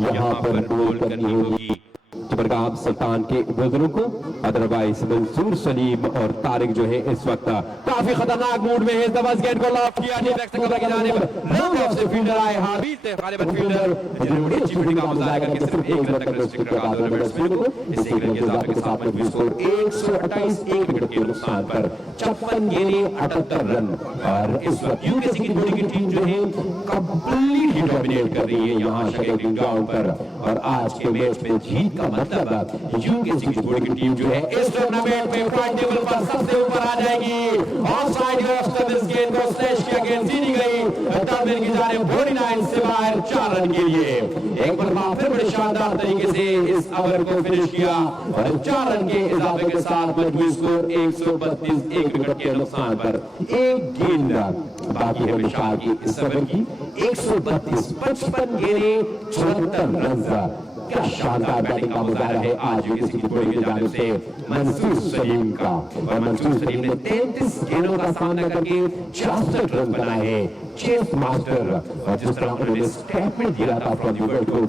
यहाँ पर गोल करनी होगी चपरगाम सुल्तान के बुजुर्ग को। अदरवाइज मंसूर सलीम और तारिक जो है इस वक्त काफी खतरनाक मूड में है। जबरदस्त गेंद को लॉक किया बैक से कवर की जानिब रन ऑफ से फील्डर आए हाबील थे गालिबन फील्डर जिन्होंने अच्छी फील्डिंग का मुजाहिरा करके सिर्फ एक रन तक रिस्ट्रिक्ट रखा दोनों बैट्समैन को। इस एक रन के इजाफे के साथ मजबूत स्कोर 128 एक विकेट के नुकसान पर 56 गेंदें 78 रन। और इस वक्त यूकेसी की जोड़ी की टीम जो है कंप्लीटली डोमिनेट कर रही है यहाँ शेल्डन ग्राउंड पर। और आज के मैच में जीत का मतलब यूकेसी की जोड़ी की टीम जो है इस टूर्नामेंट में पॉइंट टेबल पर सबसे ऊपर आ जाएगी। ऑफसाइड ऑफ इस गेंद को स्लैश किया, गेंद सीधी गई टर्मिनल की जानिब 49 से बाहर 4 रन के लिए। एक बार फिर बड़े शानदार तरीके से इस ओवर को फिनिश किया और 4 रन के इजाफे के साथ मजबूत स्कोर 132 एक विकेट के नुकसान पर। एक गेंद बाकी है मिशाल की इस ओवर की 132 55 गेंदें 74 रन। क्या शानदार बैटिंग का मुजाहरा है आज यूकेसी की जोड़ी की जानिब से मंसूर सलीम का। और मंसूर सलीम ने 33 गेंदों का सामना करके 66 रन बनाए हैं। चेस मास्टर और जिस तरह उन्होंने स्टेटमेंट दिया था फ्रॉम द वर्ल्ड कोच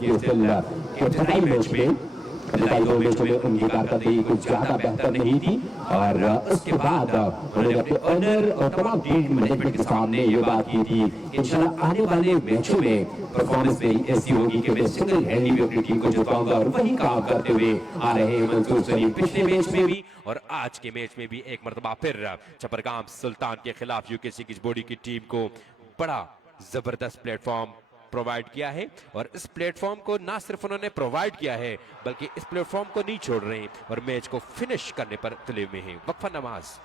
के टाई मैच में दो मैचों में उनकी कारकर्दगी कुछ ज्यादा बेहतर नहीं थी। और उसके बाद उन्होंने अपने ओनर और तमाम टीम मैनेजमेंट के सामने ये बात की थी कि इंशाल्लाह आने वाले मैचों में परफॉर्मेंस मेरी ऐसी होगी कि मैं सिंगल हैंडली भी अपनी टीम को जितवाऊंगा। और वही काम करते हुए आ रहे हैं मंसूर सलीम पिछले मैच में भी और आज के मैच में भी एक मरतबा फिर चपरगाम सुल्तान के खिलाफ यूकेसी की बॉडी की टीम को बड़ा जबरदस्त प्लेटफॉर्म प्रोवाइड किया है। और इस प्लेटफॉर्म को ना सिर्फ उन्होंने प्रोवाइड किया है बल्कि इस प्लेटफॉर्म को नहीं छोड़ रहे हैं और मैच को फिनिश करने पर तुले हुए हैं। वक्फा नमाज।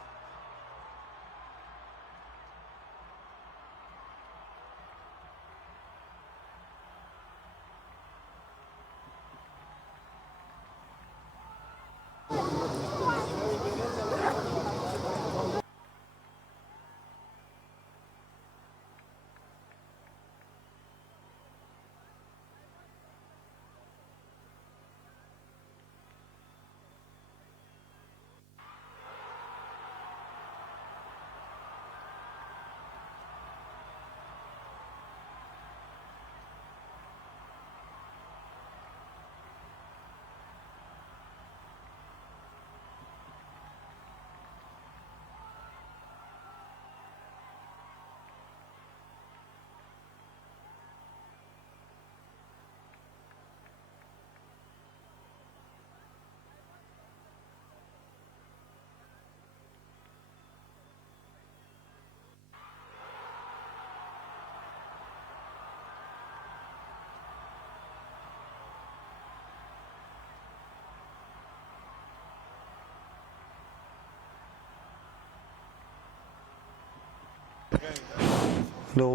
लो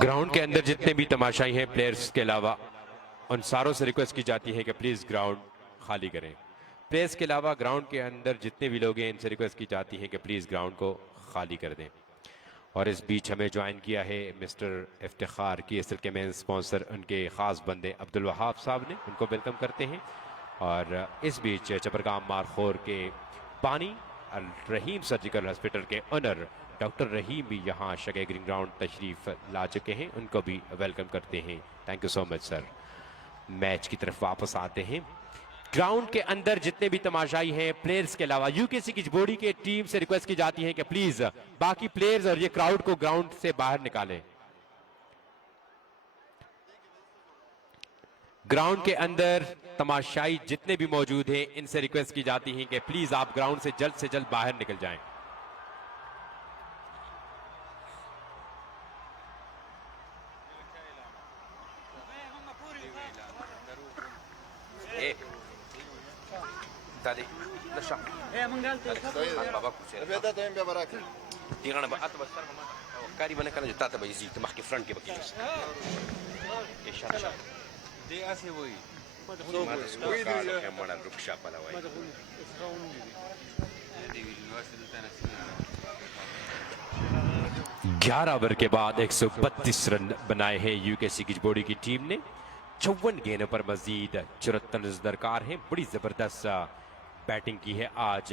ग्राउंड के अंदर जितने भी तमाशाई हैं प्लेयर्स के अलावा, उन सारों से रिक्वेस्ट की जाती है कि प्लीज ग्राउंड खाली करें। प्लेयर्स के अलावा ग्राउंड के अंदर जितने भी लोग हैं इनसे रिक्वेस्ट की जाती है कि प्लीज ग्राउंड को खाली कर दें। और इस बीच हमें ज्वाइन किया है मिस्टर इफ्तिखार की असल के मेन स्पॉन्सर उनके खास बंदे अब्दुल वहाब साहब ने, उनको वेलकम करते हैं। और इस बीच चपरगाम मारखोर के पानी अल रहीम सर्जिकल हॉस्पिटल के ओनर डॉक्टर रहीम भी यहाँ शगे ग्रीन ग्राउंड तशरीफ ला चुके हैं, उनको भी वेलकम करते हैं। Thank you so much sir. Match की तरफ वापस आते हैं। ग्राउंड के अंदर जितने भी तमाशाई हैं प्लेयर्स के अलावा यूकेसी की बॉडी के टीम से रिक्वेस्ट की जाती है कि प्लीज बाकी प्लेयर्स और ये क्राउड को ग्राउंड से बाहर निकालें। ग्राउंड के अंदर तमाशाई जितने भी मौजूद हैं इनसे रिक्वेस्ट की जाती है कि प्लीज आप ग्राउंड से जल्द बाहर निकल जाएं। ग्यारह ओवर के बाद 132 रन बनाए हैं यूकेसी की बॉडी की टीम ने। 54 गेंदों पर मजीद 74 रन दरकार हैं। बड़ी जबरदस्त बैटिंग की है आज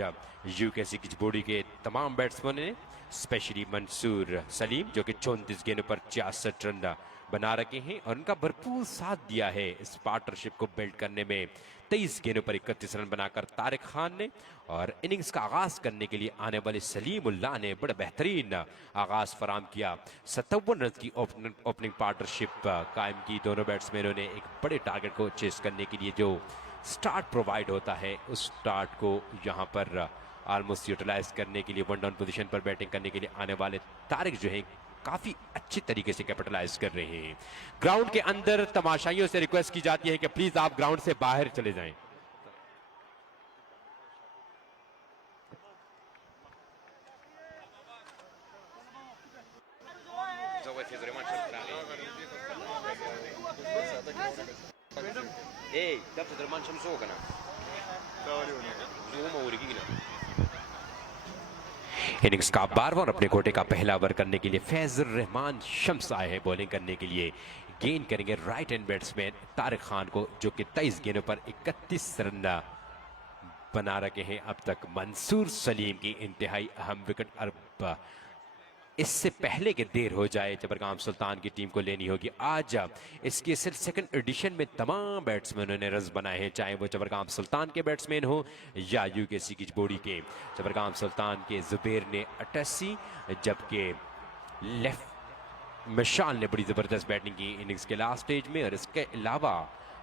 यूकेसी की बॉडी के तमाम बैट्समैन ने, स्पेशली मंसूर सलीम जो कि 34 गेंदों पर 66 रन बना रखे हैं और उनका भरपूर साथ दिया है इस पार्टनरशिप को बिल्ड करने में। 23 गेंदों पर 31 रन बनाकर तारिक खान ने और इनिंग्स का आगाज करने के लिए आने वाले सलीमुल्लाह ने बड़ा बेहतरीन आगाज फराम किया। 57 रन की ओपनिंग पार्टनरशिप कायम की। दोनों बैट्समैनों ने एक बड़े टारगेट को चेस करने के लिए जो स्टार्ट प्रोवाइड होता है उस स्टार्ट को यहाँ पर ऑलमोस्ट यूटिलाइज करने के लिए वन डाउन पोजीशन पर बैटिंग करने के लिए आने वाले तारिक जो है काफी अच्छी तरीके से कैपिटलाइज कर रहे हैं। ग्राउंड के अंदर तमाशाइयों से रिक्वेस्ट की जाती है कि प्लीज आप ग्राउंड से बाहर चले जाएं। इनिंग्स का 12वां और अपने कोटे का पहला ओवर करने के लिए फैजुर रहमान शम्स आए हैं बॉलिंग करने के लिए। गेंद करेंगे right hand batsman Tariq Khan को जो कि 23 गेंदों पर 31 रन बना रखे हैं अब तक। मंसूर सलीम की इंतहाई अहम विकेट अब इससे पहले कि देर हो जाए चपरगाम सुल्तान की टीम को लेनी होगी। आज इसके सिर्फ सेकंड एडिशन में तमाम बैट्समैनों ने रन बनाए हैं, चाहे वो चपरगाम सुल्तान के बैट्समैन हो या यूकेसी की बॉडी के। चपरगाम सुल्तान के जुबैर ने 88 जबकि लेफ्ट मिशाल ने बड़ी ज़बरदस्त बैटिंग की इनिंग्स के लास्ट स्टेज में। और इसके अलावा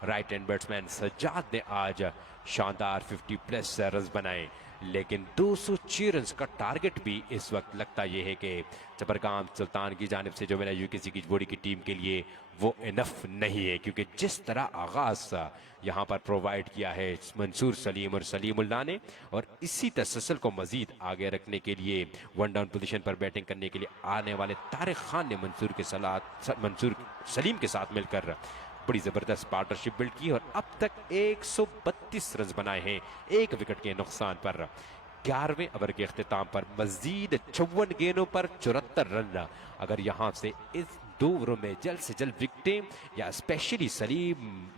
राइट हैंड बैट्समैन सज्जाद ने आज शानदार 50+ रन बनाए, लेकिन 206 रन का टारगेट भी इस वक्त लगता यह है कि चपरगाम सुल्तान की जानिब से जो मैंने यूकेसी की बॉडी की टीम के लिए वो इनफ नहीं है, क्योंकि जिस तरह आगाज यहाँ पर प्रोवाइड किया है मंसूर सलीम और सलीमुल्लाह ने, और इसी तसलसल को मजीद आगे रखने के लिए वन डाउन पोजीशन पर बैटिंग करने के लिए आने वाले तारिक खान ने मंसूर सलीम के साथ मिलकर बड़ी ज़बरदस्त पार्टनरशिप बिल्ड की और अब तक 132 रन बनाए हैं 1 विकेट के नुकसान पर। 11वें ओवर के अख्तिताम पर मजीद 54 गेंदों पर 74 रन अगर यहाँ से इस 2 ओवरों में जल्द से जल्द विकेटें या स्पेशली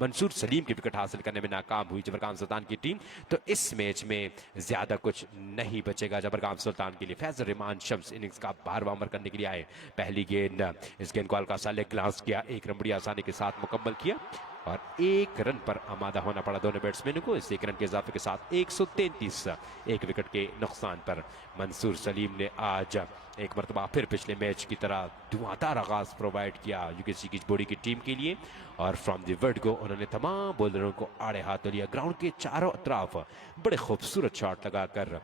मंसूर सलीम की विकेट हासिल करने में नाकाम हुई चपरगाम सुल्तान की टीम, तो इस मैच में ज़्यादा कुछ नहीं बचेगा चपरगाम सुल्तान के लिए। फैजुर रहमान शम्स इनिंग्स का 12वां ओवर करने के लिए आए। पहली गेंद, इस गेंद को हल्का सा लेग ग्लांस किया, 1 रन बड़ी आसानी के साथ मुकम्मल किया। और 1 रन पर आमादा होना पड़ा दोनों बैट्समैनों को। इस 1 रन के इजाफे के साथ 133, 1 विकेट के नुकसान पर मंसूर सलीम ने आज एक मरतबा फिर पिछले मैच की तरह धुआंधार आगाज प्रोवाइड किया यूकेसी की बॉडी की टीम के लिए। और फ्रॉम द वर्ड गो उन्होंने तमाम बॉलरों को आड़े हाथ लिया। ग्राउंड के चारों तरफ बड़े खूबसूरत शॉट लगाकर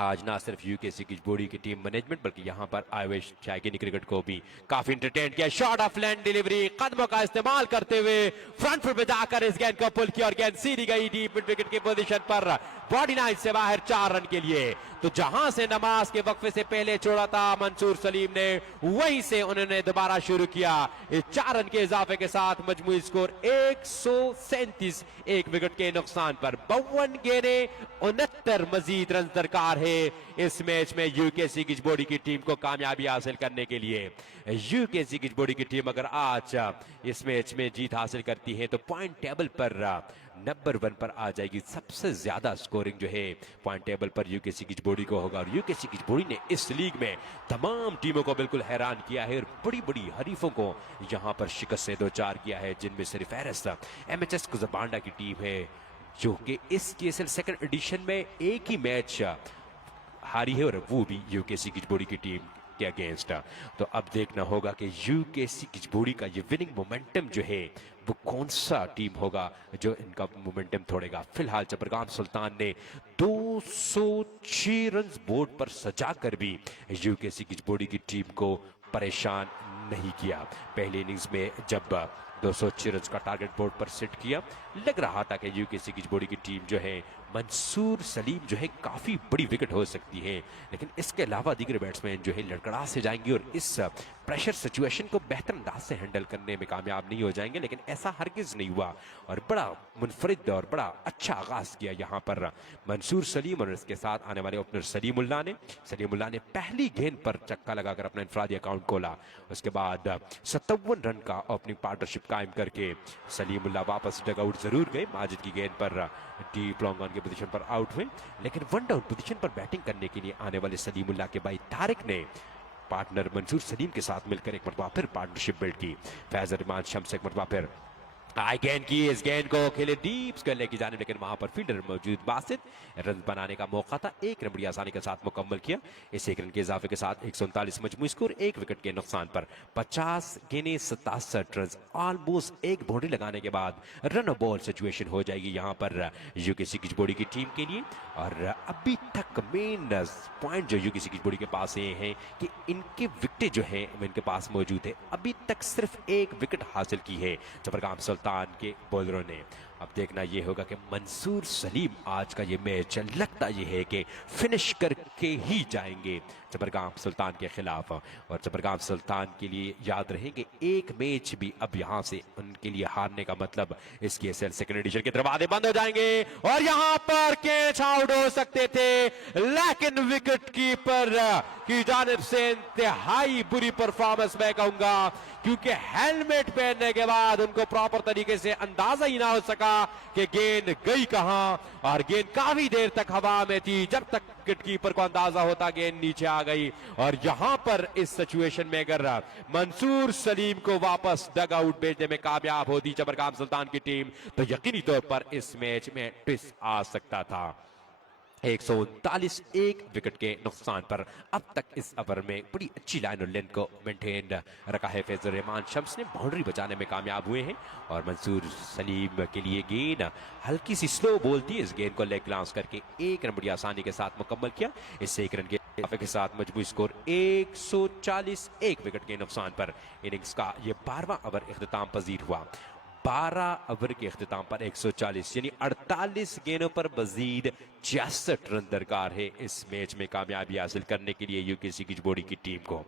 आज ना सिर्फ यूकेसी की बॉडी की टीम मैनेजमेंट बल्कि यहां पर आए हुए शायकीन क्रिकेट को भी काफी एंटरटेन किया। शॉट ऑफ लैंड डिलीवरी, कदमों का इस्तेमाल करते हुए फ्रंट फुट पे जाकर इस गेंद को पुल किया और गेंद सीधी गई डीप मिड विकेट की पोजीशन पर, बॉडी लाइन से बाहर 4 रन के लिए। तो जहां से नमाज के वक्फे से पहले छोड़ा था मंसूर सलीम ने, वहीं से उन्होंने दोबारा शुरू किया। इस 4 रन के इजाफे के साथ मजमूई स्कोर 137, 1 विकेट के नुकसान पर 52 गेंदें, 69 मजीद रन दरकार है इस मैच में यूकेसी की बॉडी की टीम को कामयाबी हासिल करने के लिए। यूकेसी की बॉडी की टीम अगर आज इस मैच में जीत हासिल करती है तो पॉइंट टेबल पर नंबर 1 पर आ जाएगी। सबसे ज्यादा स्कोरिंग जो है पॉइंट टेबल पर यूकेसी की बॉडी को होगा। और यूकेसी की बॉडी ने इस लीग में तमाम टीमों को बिल्कुल हैरान किया है और बड़ी बड़ी हरीफों को यहां पर शिकस्त से 2-4 किया है, जिनमें से फहरिस्त एमएचएस कुज़बांडा की टीम है जो कि इस केएसएल सेकंड एडिशन में एक ही मैच हारी है और वो भी यूकेसी की बॉडी की टीम के अगेंस्ट। तो अब देखना होगा कि यूकेसी की बॉडी का ये विनिंग मोमेंटम जो है वो कौन सा टीम होगा जो इनका मोमेंटम तोड़ेगा। फिलहाल चपरगाम सुल्तान ने 206 रन बोर्ड पर सजाकर भी यूकेसी की बॉडी की टीम को परेशान नहीं किया। पहले इनिंग्स में जब 206 रन का टारगेट बोर्ड पर सेट किया, लग रहा था कि यूकेसी की बॉडी की टीम जो है मंसूर सलीम जो है काफी बड़ी विकेट हो सकती है, लेकिन इसके अलावा दीगर बैट्समैन जो है लड़खड़ा से जाएंगे और इस प्रेशर सिचुएशन को बेहतर अंदाज से हैंडल करने में कामयाब नहीं हो जाएंगे। लेकिन ऐसा हरगिज नहीं हुआ और बड़ा मुनफरिद और बड़ा अच्छा आगाज किया यहाँ पर मंसूर सलीम और इसके साथ आने वाले ओपनर सलीमुल्लाह ने पहली गेंद पर चक्का लगाकर अपना इंफरादी अकाउंट खोला। उसके बाद 57 रन का ओपनिंग पार्टनरशिप कायम करके सलीमुल्लाह वापस डगआउट जरूर गए। माजिद की गेंद पर डीप लॉन्ग ऑन की पोजीशन पर आउट हुए, लेकिन 1 डाउन पोजीशन पर बैटिंग करने के लिए आने वाले सलीमुल्लाह के भाई तारिक ने पार्टनर मंसूर सलीम के साथ मिलकर एक मरतबा फिर पार्टनरशिप बिल्ड की। फैज रहमान शम्स एक मरतबा फिर आई गेंद की, इस गेंद को खेले डीप स्क्वायर की जाने, लेकिन वहां पर फील्डर मौजूद बासित रन बनाने का मौका था। 1 रन बड़ी आसानी के साथ मुकम्मल किया। इस 1 रन के इजाफे के साथ 139 मजमूई स्कोर, 1 विकेट के नुकसान पर 50 गेंदें 67 रन, ऑलमोस्ट 1 बाउंड्री लगाने के बाद रन बॉल सिचुएशन हो जाएगी यहां पर यूकेसी की बॉडी की टीम के लिए। और अभी तक मेन पॉइंट जो यूकेसी की बॉडी के पास ये है कि इनके विकेट जो है इनके पास मौजूद है। अभी तक सिर्फ 1 विकेट हासिल की है चपरगाम सुल्तान के बॉलरों ने। अब देखना यह होगा कि मंसूर सलीम आज का ये मैच लगता यह है कि फिनिश करके ही जाएंगे चपरगाम सुल्तान के खिलाफ। और चपरगाम सुल्तान के लिए याद रहे कि एक मैच भी अब यहां से उनके लिए हारने का मतलब इस केएसएल सेकंड एडिशन के दरवाजे बंद हो जाएंगे। और यहां पर कैच आउट हो सकते थे, लेकिन विकेट कीपर की जानिब से इंतहाई बुरी परफॉर्मेंस मैं कहूंगा, क्योंकि हेलमेट पहनने के बाद उनको प्रॉपर तरीके से अंदाजा ही ना हो सका कि गेंद गई कहां। और गेंद काफी देर तक हवा में थी, जब तक विकेट कीपर को अंदाजा होता गेंद नीचे आ गई। और यहां पर इस सिचुएशन में अगर मंसूर सलीम को वापस डग आउट भेजने में कामयाब होती चपरगाम सुल्तान की टीम, तो यकीनी तौर पर इस मैच में ट्विस्ट आ सकता था। 139, 1 विकेट के नुकसान पर अब तक इस ओवर में बड़ी अच्छी लाइन और लेंथ को मेंटेन रखा है। फैज रहमान शम्स ने बाउंड्री बचाने में कामयाब हुए हैं। और मंसूर सलीम के लिए गेंद हल्की सी स्लो बॉल थी, इस गेंद को लेग ग्लांस करके 1 रन बड़ी आसानी के साथ मुकम्मल किया। इस 1 रन के साथ मजबूत स्कोर 140, 1 विकेट के नुकसान पर इनिंग्स का यह 12वां ओवर इख्तिताम पजीर हुआ। 12 ओवर के इख्तिताम पर 140 यानी 48 गेंदों पर मजीद 66 रन दरकार है इस मैच में कामयाबी हासिल करने के लिए यूकेसी की बॉडी की टीम को।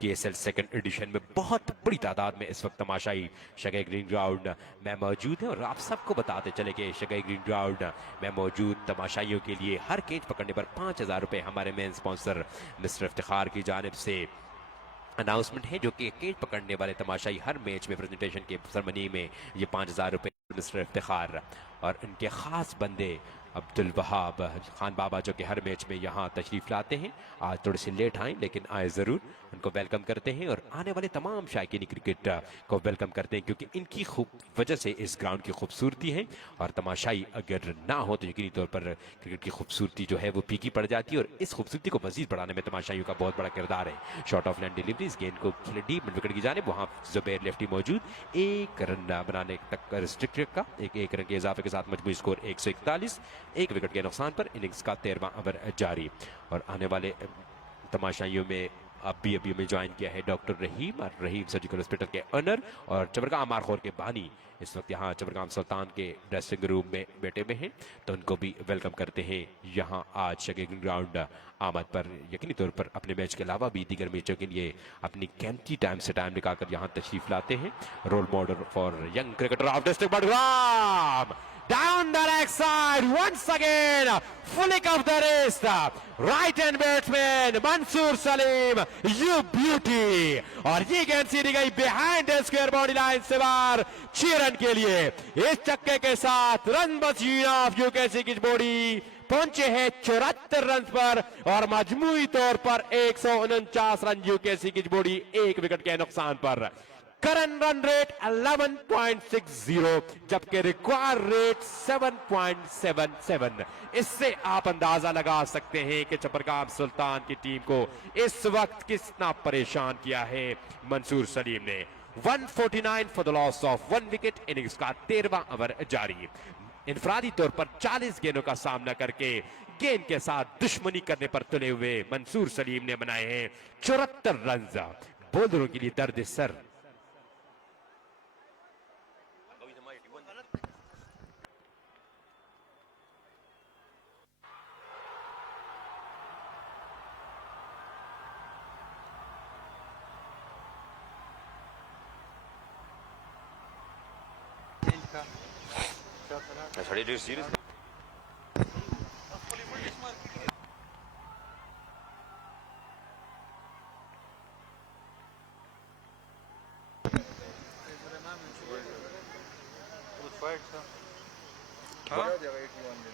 केएसएल सेकंड एडिशन में बहुत बड़ी तादाद में इस वक्त तमाशाई शगई ग्रीन ग्राउंड में मौजूद है। और आप सबको बताते चले कि शगई ग्रीन ग्राउंड में मौजूद तमाशाइयों के लिए हर कैच पकड़ने पर 5000 रुपए हमारे मेन स्पॉन्सर मिस्टर इफ्तिखार की जानिब से अनाउंसमेंट है, जो कि कैच पकड़ने वाले तमाशाई हर मैच में प्रेजेंटेशन के सेरेमनी में ये 5000 रुपए मिस्टर इफ्तिखार और इनके खास बंदे अब्दुल वहाब खान बाबा, जो कि हर मैच में यहाँ तशरीफ लाते हैं। आज थोड़े से लेट आए लेकिन आए ज़रूर, उनको वेलकम करते हैं और आने वाले तमाम शायकीन क्रिकेट को वेलकम करते हैं, क्योंकि इनकी वजह से इस ग्राउंड की खूबसूरती है। और तमाशाई अगर ना हो तो यकीनी तौर पर क्रिकेट की खूबसूरती जो है वो फीकी पड़ जाती है, और इस खूबसूरती को मजीद बढ़ाने में तमाशाइयों का बहुत बड़ा किरदार है। शॉर्ट ऑफ लैंड डिलीवरी, इस गेंद को खेले डीप मिड विकेट की जानिब, वहाँ जुबैर लेफ्टी मौजूद, एक रन बनाने तक रिस्ट्रिक्टेड का एक रन के इजाफे के साथ मजमूई स्कोर 141, एक विकेट के नुकसान पर इनिंग्स का 13वां ओवर जारी। और आने वाले तमाशाइयों में अभी में ज्वाइन किया है डॉक्टर रहीम सर्जिकल हॉस्पिटल के ऑनर और चबरगाम मारखोर के बानी, इस वक्त यहाँ चबरगाम सुल्तान के ड्रेसिंग रूम में बैठे हुए हैं, तो उनको भी वेलकम करते हैं यहाँ आज शकील ग्राउंड आमद पर। यकीनी तौर पर अपने मैच के अलावा भी दीगर मैचों के लिए अपनी कीमती टाइम से टाइम निकालकर यहाँ तशरीफ लाते हैं। Role model for young cricketer of district Budgam, down the leg side once again, flick of the wrist, right hand batsman Mansoor Saleem, you beauty, और ये गेंद सीधी गई बिहाइंड स्क्वायर बाउंड्री लाइन से बाहर 6 रन के लिए। इस चक्के के साथ रन मशीन ऑफ यूकेसी की बॉडी पहुंचे हैं 74 रन पर और मजमूई तौर पर 149 रन यूकेसी की बॉडी एक विकेट के नुकसान पर। करंट रन रेट 11.60, जबकि रिक्वायर्ड रेट 7.77। इससे आप अंदाजा लगा सकते हैं कि चबरगाम सुल्तान की टीम को इस वक्त कितना परेशान किया है मंसूर सलीम ने। 149 for the loss of 1 wicket, innings का 13वां ओवर जारी। इनफरादी तौर पर 40 गेंदों का सामना करके गेंद के साथ दुश्मनी करने पर तुले हुए मंसूर सलीम ने बनाए हैं 74 रन। बॉलरों के लिए दर्द sir.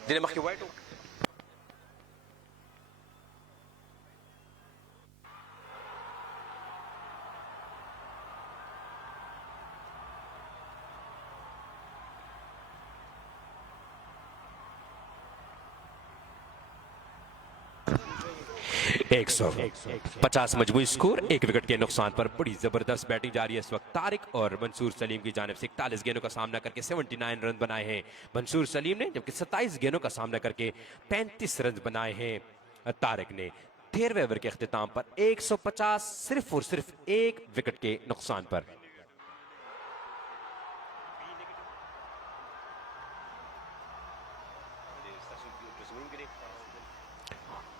Dile más que white. एक 150 मजमूई स्कोर, एक विकेट के नुकसान पर बड़ी जबरदस्त बैटिंग जारी है इस वक्त तारिक और मंसूर सलीम की जानिब से। 41 गेंदों का सामना करके 79 रन बनाए हैं मंसूर सलीम ने, जबकि 27 गेंदों का सामना करके 35 रन बनाए हैं तारिक ने। 13वें ओवर के अख्तिताम पर 150 सिर्फ और सिर्फ एक विकेट के नुकसान पर।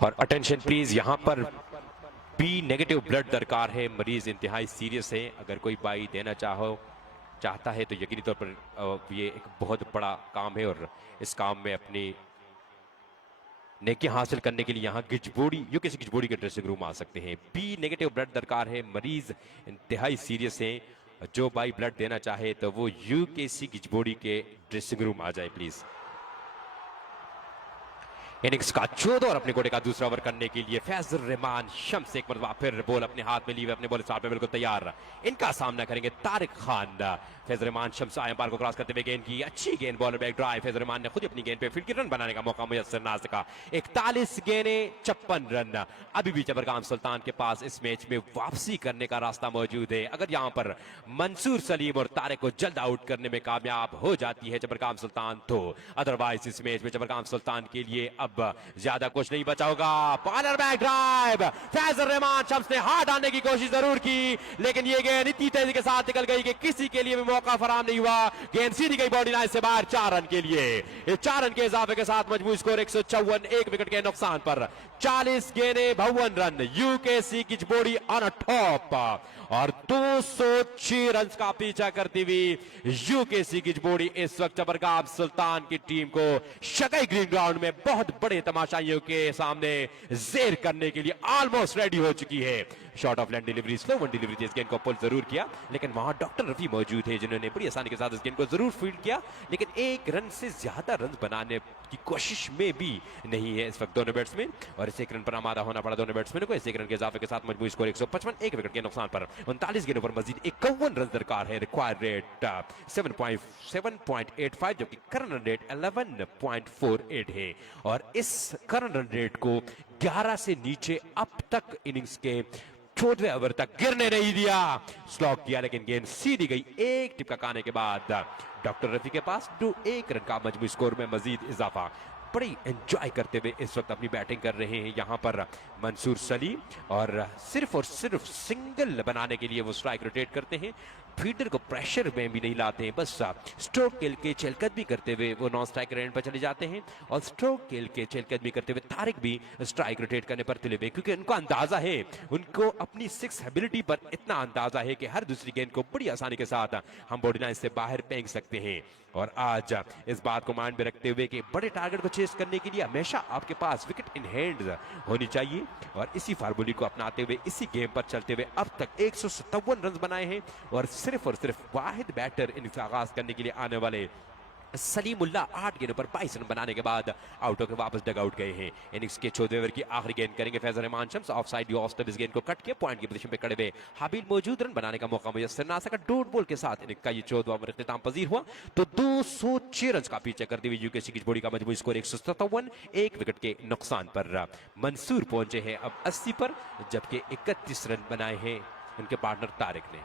और अटेंशन प्लीज, यहां पर बी नेगेटिव ब्लड दरकार है, मरीज इंतहाई सीरियस है। अगर कोई बाई देना चाहता है तो यकीनी तौर पर ये एक बहुत बड़ा काम है और इस काम में अपनी नेकी हासिल करने के लिए यहाँ गिचबोड़ी यूकेसी गिचबोड़ी के ड्रेसिंग रूम आ सकते हैं। बी नेगेटिव ब्लड दरकार है, मरीज इंतहाई सीरियस है। जो बाई ब्लड देना चाहे तो वो यूकेसी गिचबोड़ी के ड्रेसिंग रूम आ जाए प्लीज। इनिंग्स का 14 और अपने कोटे का दूसरा ओवर करने के लिए फैजुर रहमान शम्स एक मरतबा फिर बॉल अपने हाथ में लिए अपने बॉल स्टार पे बिल्कुल तैयार। इनका सामना करेंगे तारिक खान। फैजुर रहमान शम्स अंपायर को क्रॉस करते हुए गेंद की अच्छी गेंद, bowler back drive. Faizur Rahman ने खुद अपनी गेंद पे फील्ड की रन बनाने का मौका मुयस्सर ना सका। 41 गेंदें 56 रन। अभी भी चबरगाम सुल्तान के पास इस मैच में वापसी करने का रास्ता मौजूद है। अगर यहाँ पर मंसूर सलीम और तारिक को जल्द आउट करने में कामयाब हो जाती है चबरगाम सुल्तान तो अदरवाइज इस मैच में चबरगाम सुल्तान के लिए अब ज्यादा कुछ नहीं बचा होगा। Bowler back drive, Faizur Rahman Shams ने हाथ डालने की कोशिश जरूर की लेकिन ये गेंद इतनी तेजी के साथ निकल गई कि किसी के लिए भी मौका फराहम नहीं हुआ। गेंद सीधी गई बाउंड्री लाइन से बाहर 4 रन के लिए। 4 रन के इजाफे के साथ मजमूई स्कोर 154, एक विकेट के नुकसान पर। 40 गेंदें 52 रन, यूकेसी गिचबोड़ी ऑन टॉप और 206 रन का पीछा करती हुई यूकेसी गिचबोड़ी इस वक्त चबरगाम सुल्तान की टीम को शकई ग्रीन ग्राउंड में बहुत बड़े तमाशाइयों के सामने जेर करने के लिए ऑलमोस्ट रेडी हो चुकी है। Short of land delivery, slow one delivery थी, इस गेंद को पुल जरूर किया, लेकिन वहां डॉक्टर रफी मौजूद थे जिन्होंने बड़ी आसानी के साथ इस गेंद को जरूर फील्ड किया, लेकिन एक रन से ज्यादा रन बनाने की कोशिश में भी नहीं है इस वक्त दोनों बैट्समैन, और इस एक रन पर आमादा होना पड़ा दोनों बैट्समैन को। इस एक रन के इजाफे के साथ मजबूरी स्कोर 155, एक विकेट के नुकसान पर 39 गेंदों पर मजीद 51 रन दरकार है। रिक्वायर्ड रेट 7.85, जबकि करंट रन रेट 11.48 है, और इस करंट रन रेट को 11 से नीचे अब तक इनिंग्स के 14वें ओवर तक गिरने नहीं दिया। स्लॉग किया लेकिन गेंद सीधी गई, एक टिपका खाने के बाद डॉक्टर रफी के पास 1 रन का मजबूरी स्कोर में मजीद इजाफा। बड़ी एंजॉय करते हुए इस वक्त अपनी बैटिंग कर रहे हैं यहाँ पर मंसूर सलीम, और सिर्फ सिंगल बनाने के लिए वो स्ट्राइक रोटेट करते हैं, फील्डर को प्रेशर में भी नहीं लाते हैं, बस स्ट्रोक खेल के चहलकदमी करते हुए वो नॉन स्ट्राइक एंड पर चले जाते हैं, और स्ट्रोक खेल के चहलकदमी करते हुए तारिक भी स्ट्राइक रोटेट करने पर तुले हुए, क्योंकि उनको अंदाजा है, उनको अपनी 6 एबिलिटी पर इतना अंदाजा है कि हर दूसरी गेंद को बड़ी आसानी के साथ हम बॉडी लाइन से बाहर फेंक सकते हैं। और आज इस बात को माइंड में रखते हुए कि बड़े टारगेट को चेस करने के लिए हमेशा आपके पास विकेट इन हैंड होनी चाहिए, और इसी फार्मूले को अपनाते हुए इसी गेम पर चलते हुए अब तक 157 रन बनाए हैं, और सिर्फ वाहिद बैटर इनिंग्स आगाज करने के लिए आने वाले सलीमुल्लाह 8 गेंदों पर 22 रन बनाने के बाद आउट होकर वापस डग आउट गए हैं। इनिंग्स के 14वें ओवर की आखिरी गेंद करेंगे Faisal Rehman Shams, off side off stump, इस गेंद को कट के पॉइंट की पोजीशन पे खड़े हुए हाबिल मौजूद, रन बनाने का मौका मुयस्सर ना सका। डॉट बॉल के साथ इनिंग्स का ये 14वां ओवर इख्तिताम पजीर हुआ, तो 206 रन का पीछे करते हुए यूके की बॉडी का मजबूरी स्कोर 157, एक विकेट के नुकसान पर मंसूर पहुंचे हैं अब 80 पर, जबकि 31 रन बनाए हैं उनके पार्टनर तारिक ने।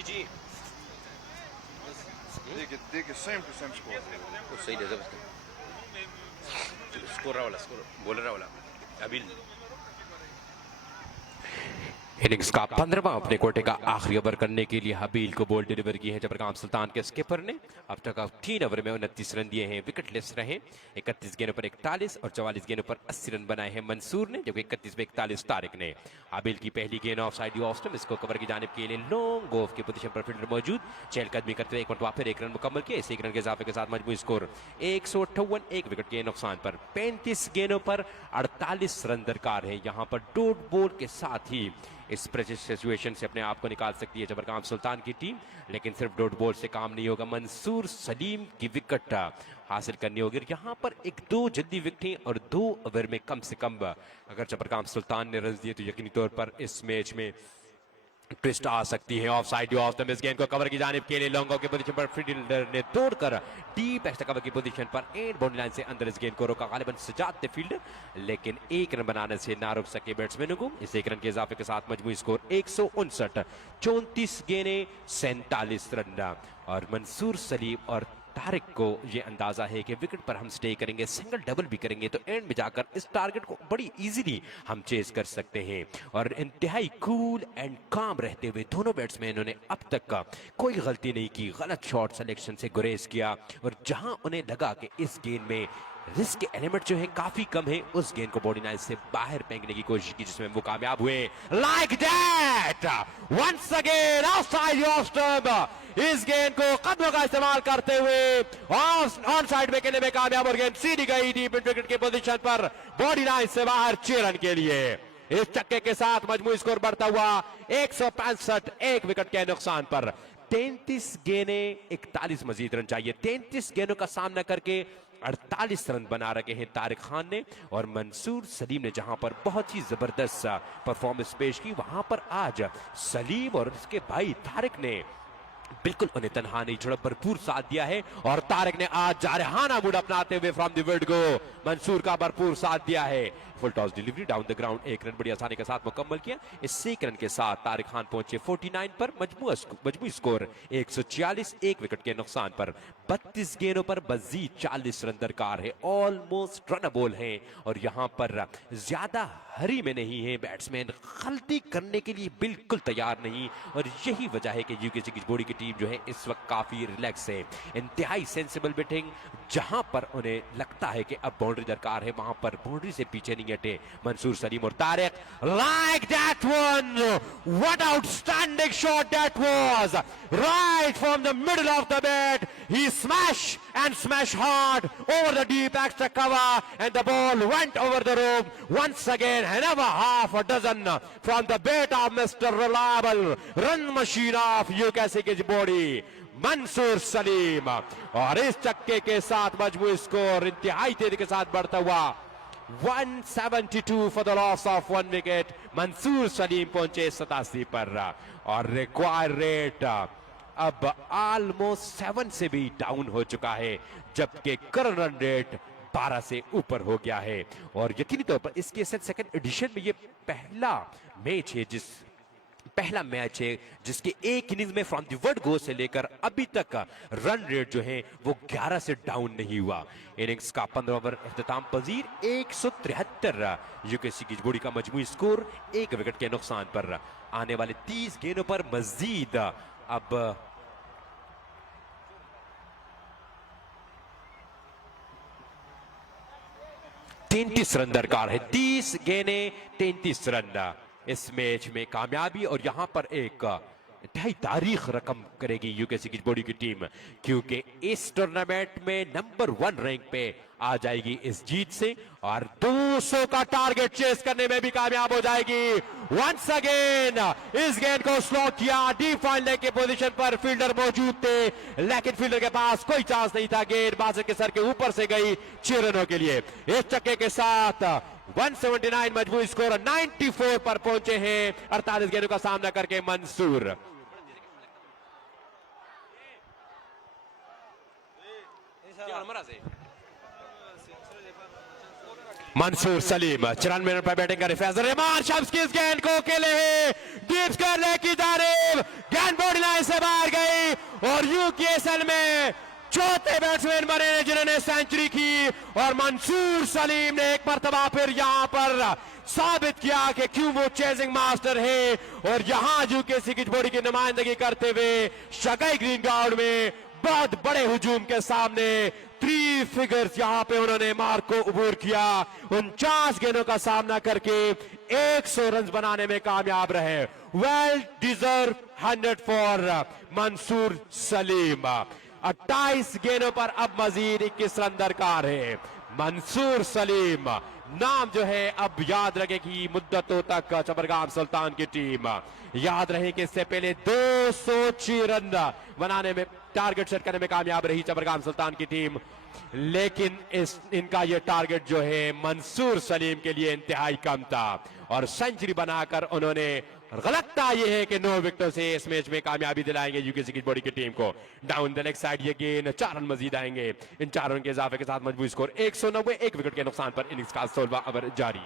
जी देखिए सेम टू सेम स्कोर सही है जबरदस्त स्कोर वाला स्कोर बॉलर वाला अभी इनिंग्स का 15वां अपने कोटे का आखिरी ओवर करने के लिए हबील को बॉल डिलीवर की है जबरकाम सुल्तान के स्किपर ने। अब तक 3 ओवर में 29 रन दिए हैं, विकेटलेस रहे, 31 गेंदों पर 41 और 44 गेंदों पर 80 रन बनाए हैं मंसूर ने, जबकि 31 पे 41 तारिक ने। हबील की पहली गेंद ऑफ साइड ऑफ स्टंप, इसको कवर की जानिब के लिए लॉन्ग ऑफ की पोजीशन पर फील्डर मौजूद, चहलकदमी करते हुए एक मरतबा फिर 1 रन मुकम्मल किया। इस 1 रन के इजाफे के साथ मजबूरी स्कोर 158, एक विकेट के नुकसान पर 35 गेंदों पर 48 रन दरकार है। यहाँ पर डॉट बॉल के साथ ही इस प्रेशर सिचुएशन से अपने आप को निकाल सकती है जबरकाम सुल्तान की टीम, लेकिन सिर्फ डॉट बॉल से काम नहीं होगा, मंसूर सलीम की विकेट हासिल करनी होगी। यहाँ पर 1-2 जल्दी विकेटें और 2 ओवर में कम से कम अगर जबरकाम सुल्तान ने रन दिए तो यकीनी तौर पर इस मैच में ट्विस्ट आ सकती है। Of side of the miss गेंद को कवर की जानिब के लिए लॉन्ग ऑफ की पोजीशन पर फील्डर ने तोड़कर डीप एक्स्ट्रा कवर की पोजीशन पर एंड बाउंड्री लाइन से अंदर इस गेंद को रोका गालिबन सजाद थे फील्डर, लेकिन 1 रन बनाने से ना रोक सके बैट्समैनों को। इस 1 रन के इजाफे के साथ मजबूरी स्कोर 159, 34 गेंदें 47 रन। और मंसूर सलीम और तारिक को ये अंदाजा है कि विकेट पर हम स्टे करेंगे, सिंगल डबल भी करेंगे तो एंड में जाकर इस टारगेट को बड़ी इजीली हम चेस कर सकते हैं। और इंतहाई कूल एंड काम रहते हुए दोनों बैट्समैनों ने अब तक का कोई गलती नहीं की, गलत शॉट सिलेक्शन से गुरेज किया, और जहां उन्हें लगा कि इस गेंद में रिस्क एलिमेंट जो है काफी कम है, उस गेंद को बॉडी लाइन से बाहर फेंकने की कोशिश की, जिसमें वो कामयाब हुए। Like that once again outside off stump, इस गेंद को कदमों का इस्तेमाल करते हुए ऑन साइड में खेलने में कामयाब, और गेंद सीधी गई डीप विकेट की पोजीशन पर बॉडी लाइन से बाहर 6 रन के लिए। इस चक्के के साथ मजमूई स्कोर बढ़ता हुआ 165, एक विकेट के नुकसान पर 33 गेंदें 41 मजीद रन चाहिए। 33 गेंदों का सामना करके 48 रन बना रखे हैं तारिक खान ने, और मंसूर सलीम ने जहां पर बहुत ही जबरदस्त परफॉर्मेंस पेश की, वहां पर आज सलीम और उसके भाई तारिक ने बिल्कुल उन्हें तनहा नहीं छोड़ा, भरपूर साथ दिया है। और तारिक ने आज जारहाना मूड अपनाते हुए from the word go Mansoor का भरपूर साथ दिया है। Full toss delivery down the ground, 1 run बड़ी आसानी के साथ मुकम्मल किया। इस 1 रन के साथ तारिक खान पहुंचे 49 पर। मजमूई स्कोर 146, 1 विकेट के नुकसान पर। 32 गेंदों पर मजीद 40 रन दरकार है, ऑलमोस्ट रनबॉल हैं और यहां पर ज्यादा हरी में नहीं है। बैट्समैन गलती करने के लिए बिल्कुल तैयार नहीं और यही वजह है कि यूकेसी की बॉडी की टीम जो है इस वक्त काफी रिलैक्स है। इंतहाई सेंसिबल बैटिंग, जहां पर उन्हें लगता है कि अब बाउंड्री दरकार है वहां पर बाउंड्री से पीछे नहीं हटे मंसूर सलीम और Tariq. Like that one, what outstanding shot that was, right from the middle of the bat, he smash and smash hard over the deep extra cover and the ball went over the rope once again. Another half a dozen from the bat of Mr. Reliable run machine of यूकेसी की body Mansoor Salim. और इस चक्के के साथ मजमूई score इंतहाई तेजी के साथ बढ़ता हुआ 172 for the loss of 1 wicket। Mansoor Salim पहुंचे 87 पर और रिक्वायर्ड रेट अब ऑलमोस्ट 7 से भी डाउन हो चुका है, जबकि करंट रन रेट 12 से ऊपर हो गया है। और यकीनी तौर पर इसके सेकंड एडिशन में ये पहला मैच है जिसके एक इनिंग्स में फ्रॉम द वर्ड गो से लेकर अभी तक रन रेट जो है वो 11 से डाउन नहीं हुआ। इनिंग्स का 15 ओवर इख्तिताम पजीर 173 यूकेसी की बॉडी का मजमूई स्कोर 1 विकेट के नुकसान पर। आने वाले 30 गेंदों पर मजीद अब 33 रन दरकार है। 30 गेंदें 33 रन इस मैच में कामयाबी और यहां पर एक इंतहाई तारीख रकम करेगी यूकेसी की बॉडी की टीम, क्योंकि इस टूर्नामेंट में नंबर 1 रैंक पे आ जाएगी इस जीत से और 200 का टारगेट चेस करने में भी कामयाब हो जाएगी। वंस अगेन इस गेंद को स्लो किया, डीप फाइन लेग की पोजीशन पर फील्डर मौजूद थे, लेकिन फील्डर के पास कोई चांस नहीं था। गेंद बाजर के सर के ऊपर से गई 6 रनों के लिए। इस चक्के के साथ 179 मजबूत स्कोर 94 पर पहुंचे हैं 48 गेंदों का सामना करके मंसूर। मंसूर सलीम 94 मिनट पर बैटिंग करे। फैजल रहमान शम्स की इस गेंद को अकेले डीप स्क्वायर लेग की जानिब, गेंद बॉडी लाइन से बाहर गई और यूकेएसएल में चौथे बैट्समैन बने जिन्होंने सेंचुरी की और मंसूर सलीम ने एक मर्तबा फिर यहां पर साबित किया कि क्यों वो चेजिंग मास्टर है। और यहां यूकेसी की बॉडी की नुमाइंदगी करते हुए शगाई ग्रीन ग्राउंड में बहुत बड़े हुजूम के सामने 3 फिगर्स यहां पे उन्होंने मार्क को अबूर किया। 49 गेंदों का सामना करके 100 रन बनाने में कामयाब रहे। Well deserve 100 for Mansoor Saleem. 28 गेंदों पर अब मजीद 21 रन दरकार है। मंसूर सलीम नाम जो है अब याद रखेगी मुद्दतों तक चबरगाम सुल्तान की टीम। याद रहे कि इससे पहले 206 रन बनाने में टारगेट सेट करने में कामयाब रही चबरगाम सुल्तान की टीम, लेकिन इनका यह टारगेट जो है मंसूर सलीम के लिए इंतहाई कम था और सेंचुरी बनाकर उन्होंने गलतता यह है कि 9 विकेटों से इस मैच में कामयाबी दिलाएंगे यूकेसी की बॉडी की टीम को। डाउन द लेग साइड ये गेंद 4 रन मजीद आएंगे। इन 4 रन के इजाफे के साथ मजबूत स्कोर 190, 1 विकेट के नुकसान पर इनिंग्स का 16वां ओवर जारी।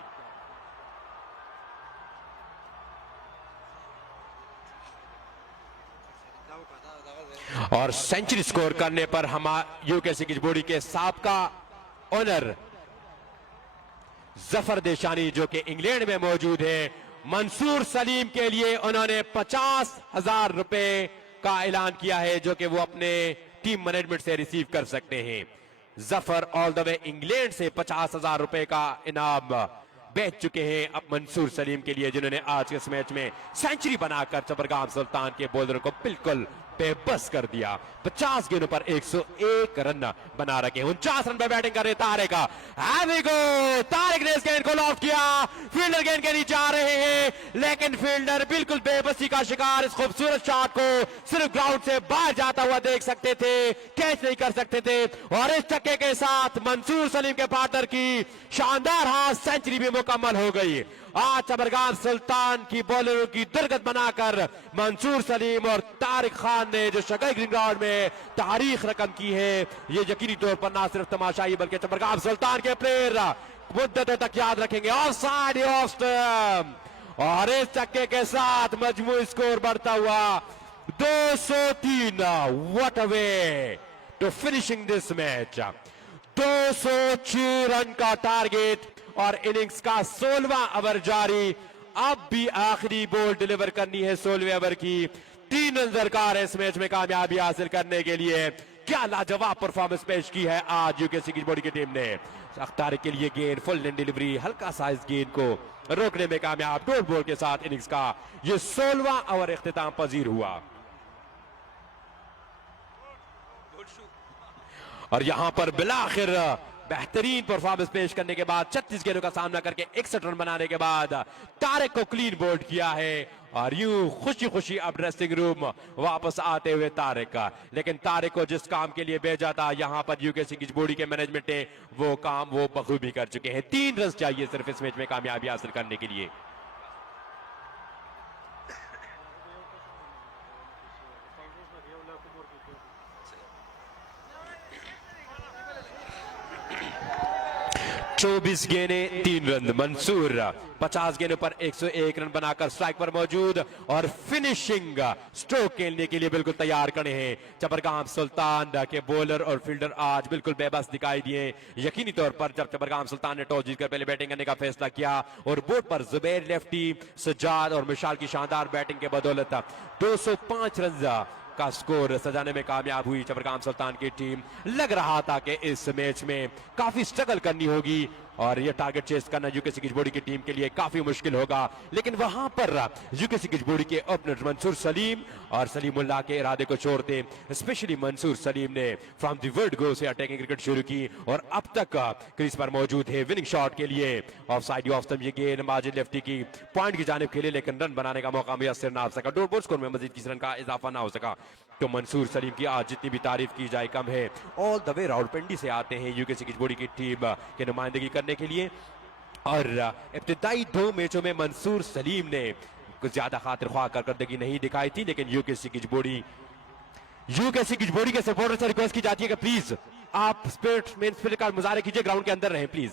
और सेंचुरी स्कोर करने पर हम यूकेसी की बॉडी के साबका ओनर जफर देशानी जो कि इंग्लैंड में मौजूद है, मंसूर सलीम के लिए उन्होंने 50,000 रुपए का ऐलान किया है जो कि वो अपने टीम मैनेजमेंट से रिसीव कर सकते हैं। Zafar all the way England से 50,000 रुपए का इनाम बेच चुके हैं अब मंसूर सलीम के लिए, जिन्होंने आज के इस मैच में सेंचुरी बनाकर चबरगाम सुल्तान के बॉलरों को बिल्कुल बेबस कर दिया। 50 गेंदों पर 101 रन बना रखे। 49 रन पर बैटिंग कर रहे तारिक। तारिक ने इस गेंद को लॉफ्ट किया, फील्डर गेंद के नीचे आ रहे हैं, लेकिन फील्डर बिल्कुल बेबसी का शिकार। इस खूबसूरत शॉट को सिर्फ ग्राउंड से बाहर जाता हुआ देख सकते थे, कैच नहीं कर सकते थे। और इस चक्के के साथ मंसूर सलीम के पार्टनर की शानदार हाथ सेंचुरी भी मुकम्मल हो गई। आज चबरगाम सुल्तान की बॉलरों की दुर्गत बनाकर मंसूर सलीम और तारिक खान ने जो शगाई ग्रीन ग्राउंड में तारीख रकम की है, ये यकीनी तौर पर ना सिर्फ तमाशाई बल्कि चबरगाम सुल्तान के प्लेयर मुद्दतों तक याद रखेंगे। ऑफसाइड ऑफ स्टंप और इस चक्के के साथ मजमूई स्कोर बढ़ता हुआ 203। What a way to finishing this match. 206 run का टारगेट और इनिंग्स का 16वां ओवर जारी। अब भी आखिरी बॉल डिलीवर करनी है 16वें ओवर की। 3 रन दरकार है इस मैच में कामयाबी हासिल करने के लिए। क्या लाजवाब परफॉर्मेंस पेश की है आज यूकेसी की बॉडी की टीम ने। अख्तार के लिए गेंद फुल लेंथ डिलीवरी, हल्का साइज गेंद को रोकने में कामयाब। डॉट बॉल के साथ इनिंग्स का ये 16वां ओवर इख्तिताम पजीर हुआ और यहां पर बिलाखिर बेहतरीन परफॉर्मेंस पेश करने के बाद 36 गेंदों का सामना करके 61 रन बनाने के बाद तारिक को क्लीन बोल्ड किया है और यूं खुशी खुशी अब ड्रेसिंग रूम वापस आते हुए तारिक। लेकिन तारिक को जिस काम के लिए भेजा था यहां पर यूकेसी की बॉडी के मैनेजमेंट ने वो काम वो बखूबी कर चुके हैं। 3 रन चाहिए सिर्फ इस मैच में कामयाबी हासिल करने के लिए। चौबीस गेंदें 3 रन। मंसूर 50 गेंदों पर 101 रन बनाकर स्ट्राइक पर मौजूद और फिनिशिंग स्ट्रोक खेलने के लिए बिल्कुल तैयार खड़े हैं। चपरगाम सुल्तान के बॉलर और फील्डर आज बिल्कुल बेबस दिखाई दिए। यकीनी तौर पर जब चपरगाम सुल्तान ने टॉस जीतकर पहले बैटिंग करने का फैसला किया और बोर्ड पर जुबैर लेफ्टी, सज्जाद और मिशाल की शानदार बैटिंग के बदौलत 205 रन का स्कोर सजाने में कामयाब हुई चपरगाम सुल्तान की टीम। लग रहा था कि इस मैच में काफी स्ट्रगल करनी होगी और यह टारगेट चेस करना यूकेसी की बॉडी की टीम के लिए काफी मुश्किल होगा। लेकिन वहां पर यूकेसी की बॉडी के ओपनर मंसूर सलीम और सलीमुल्लाह के इरादे को छोड़ते स्पेशली मंसूर सलीम ने फ्रॉम द वर्ड गो से अटैकिंग क्रिकेट शुरू की और अब तक क्रीज पर मौजूद है विनिंग शॉट के लिए। ऑफ साइड ऑफ स्टंप ये गेंद माजिद लेफ्टी की पॉइंट की जानिब खेले लेकिन रन बनाने का मौका मुयस्सर ना हो सका। डॉट बॉल स्कोर में मजीद किसी रन का इजाफा ना हो सका। तो मंसूर सलीम की आज जितनी भी तारीफ की जाए कम है। ऑल द वे रावलपिंडी से आते हैं यूकेसी की बॉडी की टीम के नुमाइंदगी करने के लिए और इब्तिदाई 2 मैचों में मंसूर सलीम ने कुछ ज्यादा खातिर ख्वाह कारकर्दगी नहीं दिखाई थी। लेकिन यूकेसी की बॉडी के सपोर्टर से रिक्वेस्ट की जाती है कि प्लीज आप स्पिरिट का मुजाहरा कीजिए, ग्राउंड के अंदर रहें प्लीज।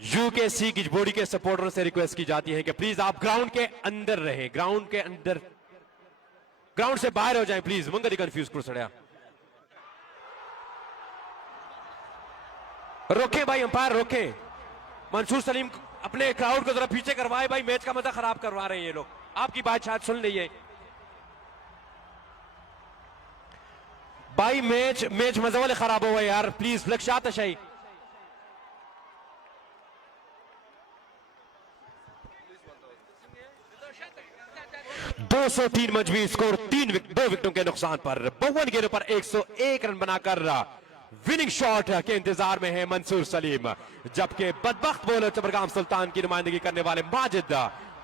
यूकेसी की बॉडी के सपोर्टर से रिक्वेस्ट की जाती है कि प्लीज आप ग्राउंड के अंदर रहें, ग्राउंड के अंदर, ग्राउंड से बाहर हो जाएं प्लीज। मंगदी कंफ्यूज कर सड़िया रोके भाई, अंपायर रोके। मंसूर सलीम अपने क्राउड को जरा पीछे करवाए भाई, मैच का मजा खराब करवा रहे हैं ये लोग। आपकी बात शायद सुन लीजिए भाई, मैच मजा वाले खराब हुआ यार, प्लीज लक्ष्यात शाही। 203 मजबूत स्कोर, 2 विकेटों के नुकसान पर 52 गेंदों पर 101 रन बनाकर विनिंग शॉट के इंतजार में है मंसूर सलीम। जबकि बदबख्त बॉलर चपरगाम सुल्तान की नुमाइंदगी करने वाले माजिद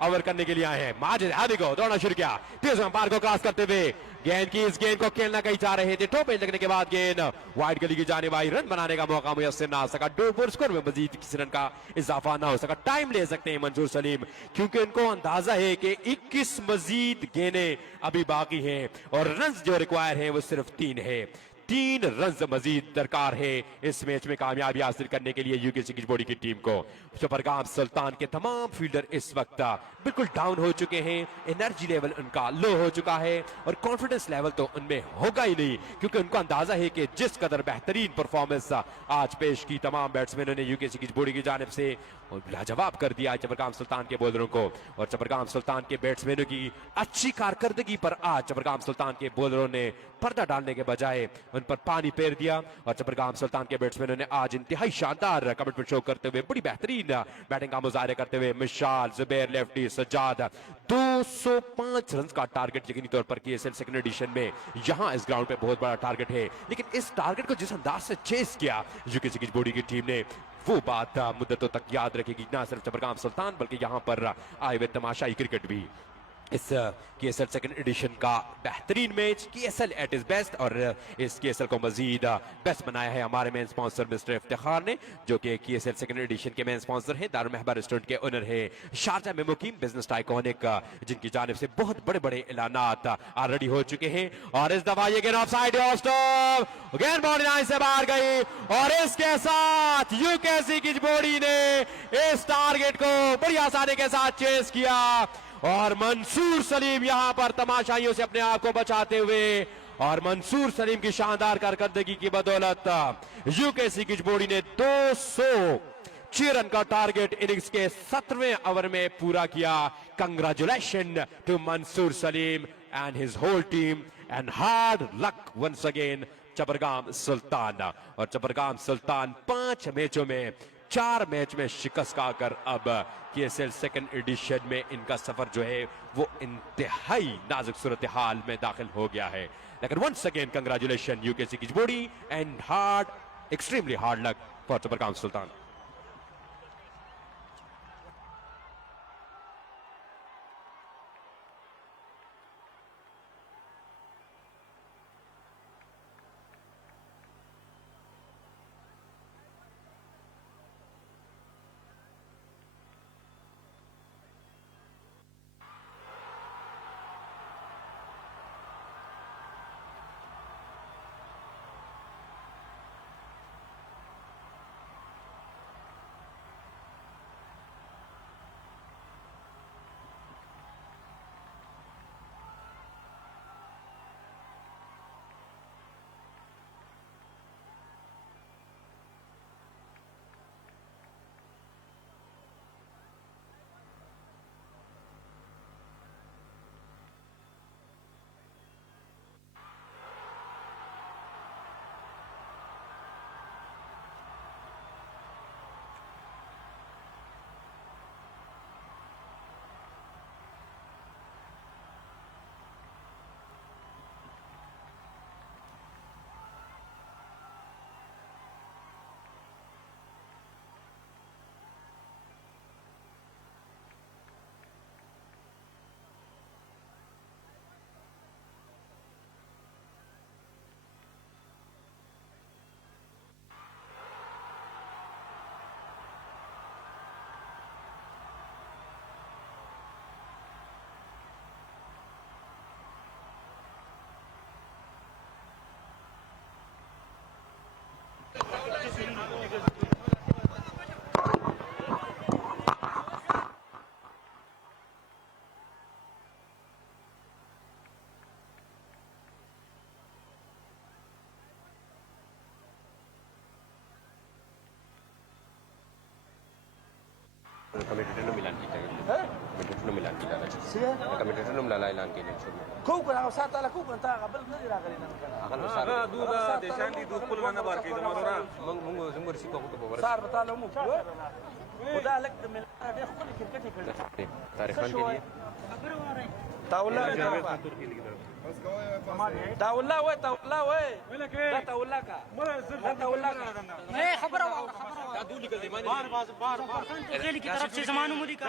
ओवर करने के लिए आए हैं। माजिद हादी को दौड़ना शुरू किया, तेज अंपायर को क्रॉस करते हुए इस गेंद को खेलना कहीं चाह रहे थे। टॉप एज लगने के बाद गेंद वाइड गली की जाने वाली, रन बनाने का मौका मुयस्सर ना सका। डोर स्कोर में मजीद किसी रन का इजाफा ना हो सका। टाइम ले सकते हैं मंसूर सलीम क्योंकि उनको अंदाजा है कि 21 मजीद गेंदें अभी बाकी हैं और रन जो रिक्वायर है वो सिर्फ 3 है। 3 रन मजीद दरकार है इस मैच में कामयाबी हासिल करने के लिए यूकेसी की बॉडी की टीम को। चपरगाम सुल्तान के तमाम फील्डर इस वक्त बिल्कुल डाउन हो चुके हैं, एनर्जी लेवल उनका लो हो चुका है और कॉन्फिडेंस लेवल तो उनमें होगा ही नहीं क्योंकि उनको अंदाजा है कि जिस कदर बेहतरीन परफॉर्मेंस आज पेश की तमाम बैट्समैनों ने यूकेसी की बॉडी की जानिब से लाजवाब कर दिया है चपरगाम सुल्तान के बॉलरों को। और चपरगाम सुल्तान के बैट्समैनों की अच्छी कारकर्दगी पर आज चपरगाम सुल्तान के बॉलरों ने पर्दा डालने के बजाय उन पर पानी फेर दिया और चपरगाम सुल्तान के बैट्समैनों ने आज इंतहाई शानदार कमिटमेंट शो करते हुए बड़ी बेहतरीन बैटिंग का मुजाहरा करते हुए मिशाल, जुबैर लेफ्टी, सज्जाद 205 रन का टारगेट यकीनी तौर पर KSL सेकंड एडिशन में यहां इस ग्राउंड पे बहुत बड़ा टारगेट है। लेकिन इस टारगेट को जिस अंदाज से चेस किया यूकेसी की बॉडी की टीम ने वो बात मुद्दतों तक याद रखेगी ना सिर्फ चपरगाम सुल्तान बल्कि यहां पर आए हुए तमाशाई क्रिकेट भी। इस KSL सेकंड एडिशन का बेहतरीन match KSL at its best. और इस KSL को मजीद बेस्ट बनाया है हमारे मेन स्पॉन्सर मिस्टर इफ्तिखार ने, जो कि KSL सेकंड एडिशन के मेन स्पॉन्सर हैं। दारुल महबा रेस्टोरेंट के ओनर है शारजा में मुकीम बिजनेस आइकॉनिक, जिनकी जानिब से बहुत बड़े बड़े ऐलानात ऑलरेडी हो चुके हैं। और इस दफा ये गेंद ऑफसाइड है, ऑफ गेंद बॉडी लाइन से बाहर गई और इसके साथ यूकेसी किजबोड़ी ने इस टारगेट को बड़ी आसानी के साथ चेस किया और मंसूर सलीम यहां पर तमाशाइयों से अपने आप को बचाते हुए और मंसूर सलीम की शानदार कारकर्दगी की बदौलत यूकेसी किजबोड़ी ने 206 रन का टारगेट इनिंग्स के 17वें ओवर में पूरा किया। Congratulation to Mansoor Salim and his whole team and hard luck once again Chapargam Sultan. और चपरगाम सुल्तान 5 मैचों में 4 मैच में शिकस्त खाकर अब KSL सेकंड एडिशन में इनका सफर जो है वो इंतहाई नाजुक सूरत हाल में दाखिल हो गया है। लेकिन वंस अगेन कंग्रेचुलेशन यूकेसी किजबोड़ी and extremely hard luck for Chapargam Sultan. Kami Milan kita. Kami Milan kita. Siya? Kami Milan kita. Kung kuna sa tala kung kunta kabal na dira kali nang kana. Akan Aga duda desan di dud pul mana bar ke madora. Mungu sumber siko ko to Sar batalo mo. Uda lek de mil de khul cricket ही खेलते तारिखान के लिए ताउला ताउला वे ताउला वे दा ताउला का दा ताउला का नहीं खबर बार बार खेल की तरफ से जमानो मुदी का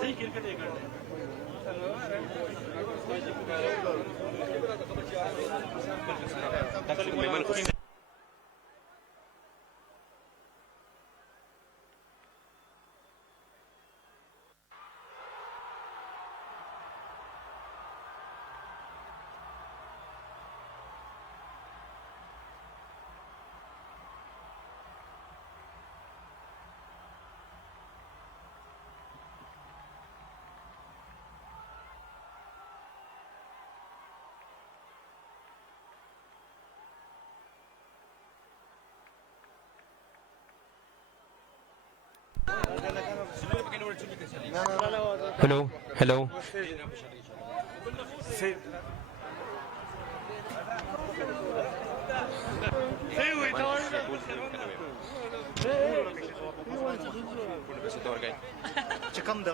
सही क्रिकेट है करने hello hello Cekam dah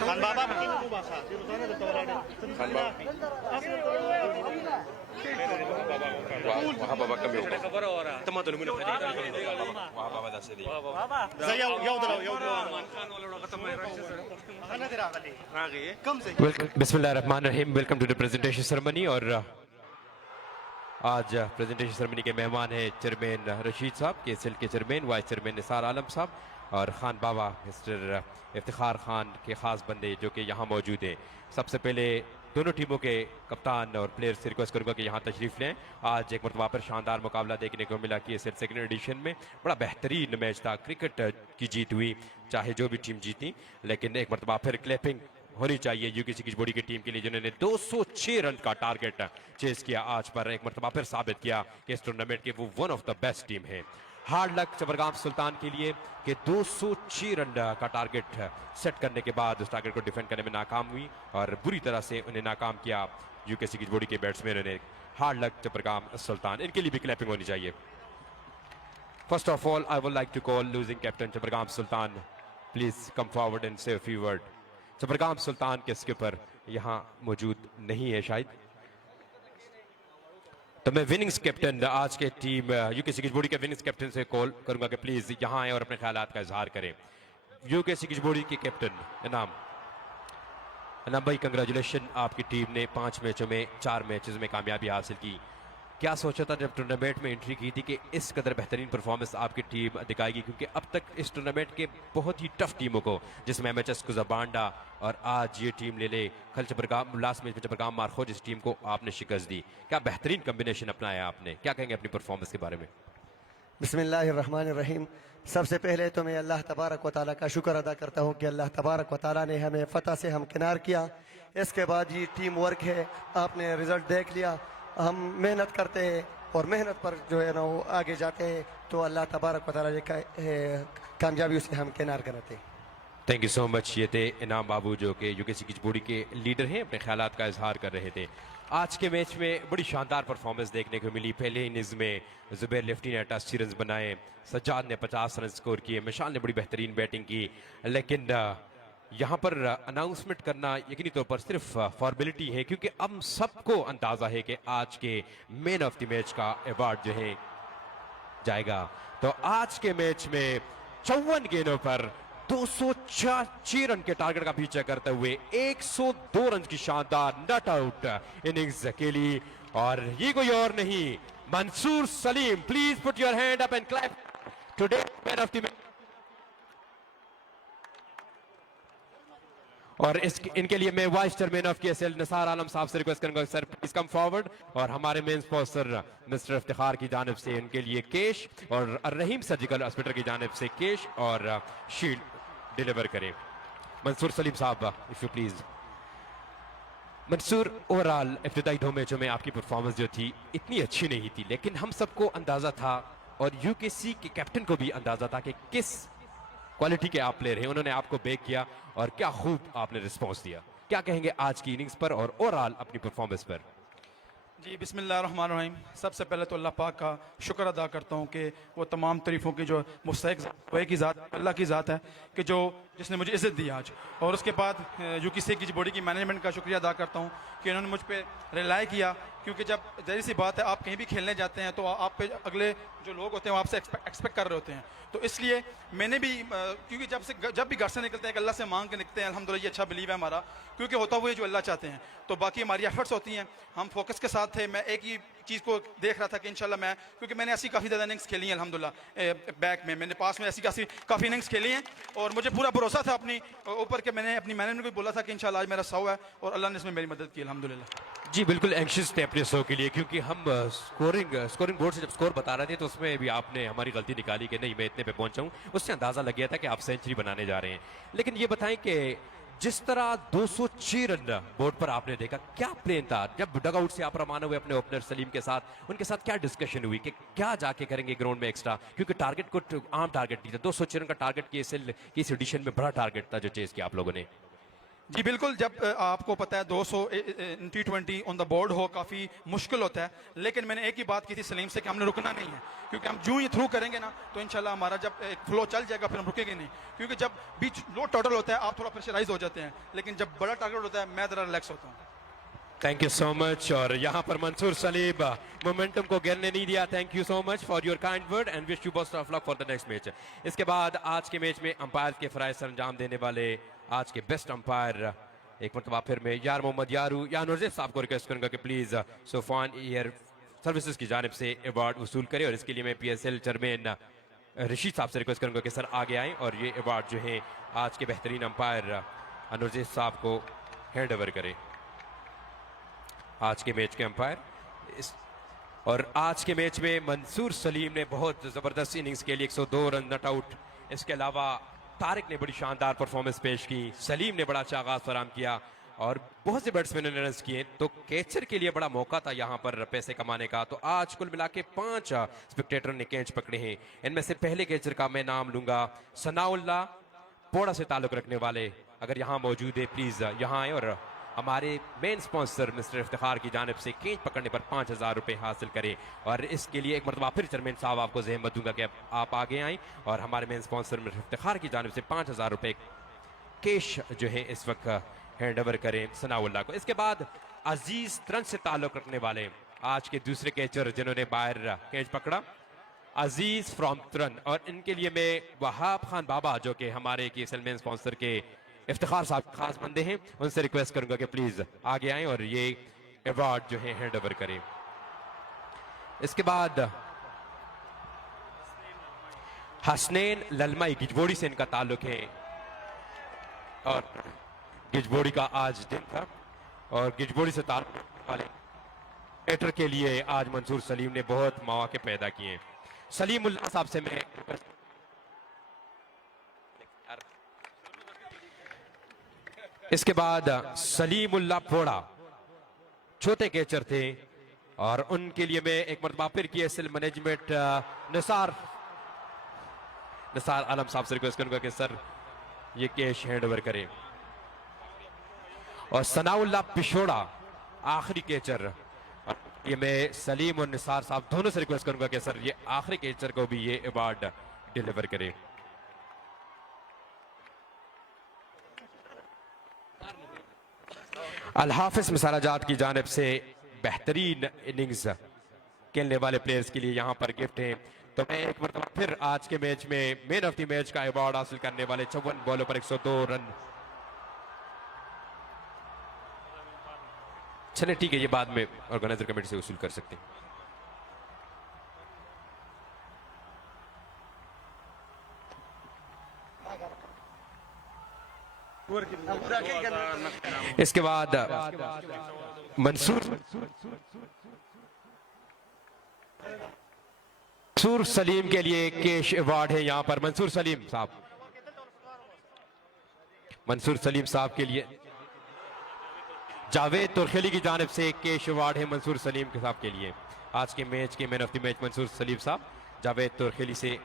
kan baba mungkin itu bahasa di sana ada tawaran वहाँ बाबा कमी होगा तमाम तो लोगों ने वहाँ बाबा दास से दी saya yau ana tera kali kam se बिस्मिल्लाहिर्रहमानिर्रहीम। Welcome to the presentation ceremony. और आज प्रेजेंटेशन सेरेमनी के मेहमान हैं चेयरमैन रशीद साहब, KSL के chairman, vice chairman Nisar Alam साहब और खान बाबा मिस्टर इफ्तिखार खान के खास बंदे जो कि यहाँ मौजूद हैं। सबसे पहले दोनों टीमों के कप्तान और प्लेयर्स से रिक्वेस्ट करूंगा कि यहाँ तशरीफ लें। आज एक मरतबा पर शानदार मुकाबला देखने को मिला KSL सेकंड एडिशन में। बड़ा बेहतरीन मैच था, क्रिकेट की जीत हुई, चाहे जो भी टीम जीती, लेकिन एक मरतबा फिर क्लैपिंग होनी चाहिए यूकेसी किचबोड़ी की टीम के लिए जिन्होंने 206 रन का टारगेट चेस किया। आज पर एक मरतबा फिर साबित किया कि इस टूर्नामेंट के वो one of the best team है। हार्ड लक चबरगाम सुल्तान के लिए कि 206 रन का टारगेट सेट करने के बाद उस टारगेट को डिफेंड करने में नाकाम हुई और बुरी तरह से उन्हें नाकाम किया यूकेसी किचबोड़ी के बैट्समैनों ने। हार्ड लक चबरगाम सुल्तान, इनके लिए भी क्लैपिंग होनी चाहिए। First of all I would like to call losing captain Chabargam Sultan, please come forward and say a few word. चबरगाम सुल्तान के स्किपर यहाँ मौजूद नहीं है शायद, तो मैं विनिंग्स कैप्टन आज के टीम यूकेसी किचबोड़ी के विनिंग्स कैप्टन से कॉल करूंगा कि प्लीज यहाँ आए और अपने ख्यालात का इजहार करें। यूकेसी किचबोड़ी के कैप्टन इनाम भाई, कंग्रेचुलेशन, आपकी टीम ने 5 मैचों में 4 मैचेस में कामयाबी हासिल की। क्या सोचा था जब टूर्नामेंट में एंट्री की थी कि इस कदर बेहतरीन परफॉर्मेंस आपकी टीम दिखाएगी, क्योंकि अब तक इस टूर्नामेंट के बहुत ही टफ टीमों को, जिसमें MHS कुज़ाबांडा और आज ये टीम ले ले कल चबरगाम, लास्ट मैच में चबरगाम मारखो जिस टीम को आपने शिकस्त दी, क्या बेहतरीन कम्बिनेशन अपनाया आपने, क्या कहेंगे अपनी परफॉर्मेंस के बारे में? बिस्मिल्लाहिर्रहमानिर्रहीम। सबसे पहले तो मैं अल्लाह तबारक व तआला का शुक्र अदा करता हूँ कि अल्लाह तबारक व तआला ने हमें फ़तह से हमकिनार किया। इसके बाद ये टीम वर्क है, आपने रिज़ल्ट देख लिया। हम मेहनत करते हैं और मेहनत पर जो है ना वो आगे जाते हैं, तो अल्लाह तबारक व तआला की कामयाबी से हम किनार कराते हैं। Thank you so much. ये थे इनाम बाबू जो कि यूकेसी किचबोड़ी के लीडर हैं, अपने ख्यालात का इजहार कर रहे थे। आज के मैच में बड़ी शानदार परफॉर्मेंस देखने को मिली। पहले इनिंग्स में जुबैर लेफ्टी ने 88 रन बनाए, सज्जाद ने 50 रन स्कोर किए, मिशाल ने बड़ी बेहतरीन बैटिंग की, लेकिन यहाँ पर अनाउंसमेंट करना यकीनी तौर पर सिर्फ फॉर्मेलिटी है, क्योंकि अब सबको अंदाजा है कि आज के मैन ऑफ द मैच का अवार्ड जो है जाएगा। तो आज के मैच में 54 गेंदों पर 206 रन के टारगेट का पीछा करते हुए 102 रन की शानदार नॉट आउट इनिंग्स खेली, और ये कोई और नहीं Mansoor Salim. Please put your hand up and clap today man of the match. और इनके लिए मैं vice chairman of KSL Nisar Alam Sahab से रिक्वेस्ट करूंगा, सर प्लीज कम फॉरवर्ड, और हमारे मेन स्पॉन्सर मिस्टर इफ्तिखार की जानिब से इनके लिए कैश और रहीम सर्जिकल हॉस्पिटल की जानिब से कैश और शील्ड डिलीवर करें। Mansoor Salim Sahab if you please. Mansoor, overall इब्तिदाई 2 मैचों में आपकी परफॉर्मेंस जो थी इतनी अच्छी नहीं थी, लेकिन हम सबको अंदाजा था और यूकेसी के कैप्टन को भी अंदाजा था कि किस क्वालिटी के आप प्लेयर हैं। उन्होंने आपको बैक किया और क्या खूब आपने रिस्पांस दिया। क्या कहेंगे आज की इनिंग्स पर और ओवरऑल अपनी परफॉर्मेंस पर? जी बिस्मिल्लाहिर्रहमानिर्रहीम। सबसे पहले तो अल्लाह पाक का शुक्र अदा करता हूँ कि वो तमाम तारीफ़ों की जो मुस्तहिक वो एक ही ज़ात अल्लाह की ज़ात है कि जो जिसने मुझे इज़्ज़त दी आज। और उसके बाद यूकेसी किचबोड़ी की मैनेजमेंट का शुक्रिया अदा करता हूँ कि उन्होंने मुझ पर रिलाई किया, क्योंकि जब ज़ाहिर सी बात है आप कहीं भी खेलने जाते हैं तो आप पे अगले जो लोग होते हैं वो आपसे एक्सपेक्ट कर रहे होते हैं। तो इसलिए मैंने भी क्योंकि जब भी घर से निकलते हैं अल्लाह से मांग के निकलते हैं, अल्हम्दुलिल्लाह ये अच्छा बिलीव है हमारा, क्योंकि होता हुआ जो अल्लाह चाहते हैं। तो बाकी हमारी एफर्ट्स होती हैं, हम फोकस के साथ थे। मैं एक ही चीज़ को देख रहा था कि इंशाल्लाह मैं, क्योंकि मैंने ऐसी काफ़ी ज़्यादा इनिंग्स खेली हैं अल्हम्दुलिल्लाह बैक में, मैंने पास में ऐसी काफ़ी इनिंग्स खेली हैं और मुझे पूरा भरोसा था अपनी ऊपर के, मैंने अपनी मैनेजमेंट को बोला था कि इंशाल्लाह आज मेरा 100 है और अल्लाह ने इसमें मेरी मदद की अल्हम्दुलिल्लाह। जी बिल्कुल एंशियस थे अपने 100 के लिए, क्योंकि हम स्कोरिंग बोर्ड से जब स्कोर बता रहे थे तो उसमें भी आपने हमारी गलती निकाली कि नहीं मैं इतने पे पहुंचा हूं, उससे अंदाजा लग गया था कि आप सेंचुरी बनाने जा रहे हैं। लेकिन ये बताएं कि जिस तरह 206 रन बोर्ड पर आपने देखा, क्या प्लेन था जब डगआउट से आप रवाना हुए अपने ओपनर सलीम के साथ, उनके साथ क्या डिस्कशन हुई कि क्या जाके करेंगे ग्राउंड में एक्स्ट्रा, क्योंकि टारगेट को आम टारगेट नहीं था, 206 रन का टारगेट की इस एडिशन में बड़ा टारगेट था जो चेस किया आप लोगों ने। जी बिल्कुल, जब आपको पता है 200 T20 ऑन द बोर्ड हो काफ़ी मुश्किल होता है, लेकिन मैंने एक ही बात की थी सलीम से कि हमने रुकना नहीं है, क्योंकि हम जूं ही थ्रू करेंगे ना तो इंशाल्लाह हमारा जब एक फ्लो चल जाएगा फिर हम रुकेंगे नहीं, क्योंकि जब बीच लो टोटल होता है आप थोड़ा प्रेशराइज हो जाते हैं, लेकिन जब बड़ा टारगेट होता है मैं ज़रा रिलैक्स होता हूँ। Thank you so much. और यहाँ पर मंसूर सलीम मोमेंटम को गिरने नहीं दिया। Thank you so much for your kind word and wish you best of luck for the next match. इसके बाद आज के मैच में अंपायर के फराइज सर अंजाम देने वाले आज के बेस्ट अंपायर एक मरतबा फिर में यार मोहम्मद यारू या नूरजेब साहब को रिक्वेस्ट करूंगा कि प्लीज सोफान एयर सर्विसेज की जानिब से अवार्ड वसूल करें, और इसके लिए मैं PSL चेयरमैन रशीद साहब से रिक्वेस्ट करूंगा कि सर आगे आएं और ये अवार्ड जो है आज के बेहतरीन अंपायर नूरजेब साहब को हैंड ओवर करें। आज के मैच के अंपायर और आज के मैच में मंसूर सलीम ने बहुत जबरदस्त इनिंग्स के लिए 102 रन नॉट आउट। इसके अलावा तारिक ने बड़ी शानदार परफॉर्मेंस पेश की, सलीम ने बड़ा अच्छा आगाज फराम किया और बहुत से बैट्समैनों ने रन किए, तो कैचर के लिए बड़ा मौका था यहाँ पर पैसे कमाने का। तो आज कुल मिला के 5 स्पेक्टेटर ने कैच पकड़े हैं। इनमें से पहले कैचर का मैं नाम लूंगा सनाउल्लाह, पोड़ा से ताल्लुक रखने वाले, अगर यहाँ मौजूद है प्लीज यहाँ आए और हमारे मेन स्पॉन्सर मिस्टर इफ्तिखार की जानिब से कैच पकड़ने पर 5000 रुपए हासिल करें। और इसके लिए एक मरतबा फिर चेयरमैन साहब आपको ज़हमत दूंगा कि आप आगे आएँ और हमारे मेन स्पॉन्सर मिस्टर इफ्तिखार की जानिब से 5000 रुपए कैश जो है इस वक्त हैंड ओवर करें सनाउल्लाह को। इसके बाद अजीज त्रन से ताल्लुक रखने वाले आज के दूसरे कैचर जिन्होंने बाहर कैच पकड़ा, अजीज फ्रॉम त्रन, और इनके लिए मैं वहाब खान बाबा जो कि हमारे KSL मेन स्पॉन्सर के इफ्तिखार साहब खास बंदे हैं, उनसे रिक्वेस्ट करूंगा कि प्लीज आगे आएं और ये अवार्ड जो है हैंड ओवर करें। इसके बाद हसनैन ललमाई गिजबोड़ी से इनका ताल्लुक है और गिजबोड़ी का आज दिन था और गिजबोड़ी से ताल्लुक वाले बैटर के लिए आज मंसूर सलीम ने बहुत मौके पैदा किए। सलीमुल्लाह साहब से मैं इसके बाद सलीमुल्लाह पोड़ा छोटे कैचर थे और उनके लिए मैं एक मरतबा फिर KSL मैनेजमेंट निसार आलम साहब से रिक्वेस्ट करूंगा कि सर ये कैश हैंड ओवर करें। और सनाउल्लाह पिशोड़ा आखिरी कैचर, ये मैं सलीम और निसार साहब दोनों से रिक्वेस्ट करूंगा कि सर ये आखिरी कैचर को भी ये अवार्ड डिलीवर करें। अल-हाफिज मिसालाजात की जानिब से बेहतरीन इनिंग्स खेलने वाले प्लेयर्स के लिए यहाँ पर गिफ्ट है। तो मैं एक मरतबा फिर आज के मैच में मैन ऑफ द मैच का अवार्ड हासिल करने वाले 54 बॉलों पर 102 रन। चलिए ठीक है, ये बाद में ऑर्गेनाइजर कमेटी से वसूल कर सकते हैं। इसके बाद मंसूर सलीम के लिए कैश अवार्ड है यहाँ पर। मंसूर सलीम साहब के लिए जावेद तुरखेली की जानिब से कैश अवार्ड है मंसूर सलीम के साहब के लिए। आज के मैच के man of the match Mansoor Salim साहब जावेद तुरखेली से।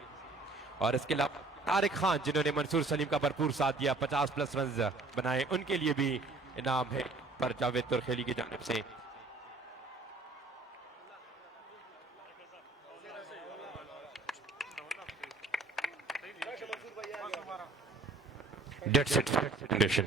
और इसके अलावा तारिक खान जिन्होंने मंसूर सलीम का भरपूर साथ दिया, 50+ रन बनाए, उनके लिए भी इनाम है पर जावेद तुरखेली की जानिब से। Dead set foundation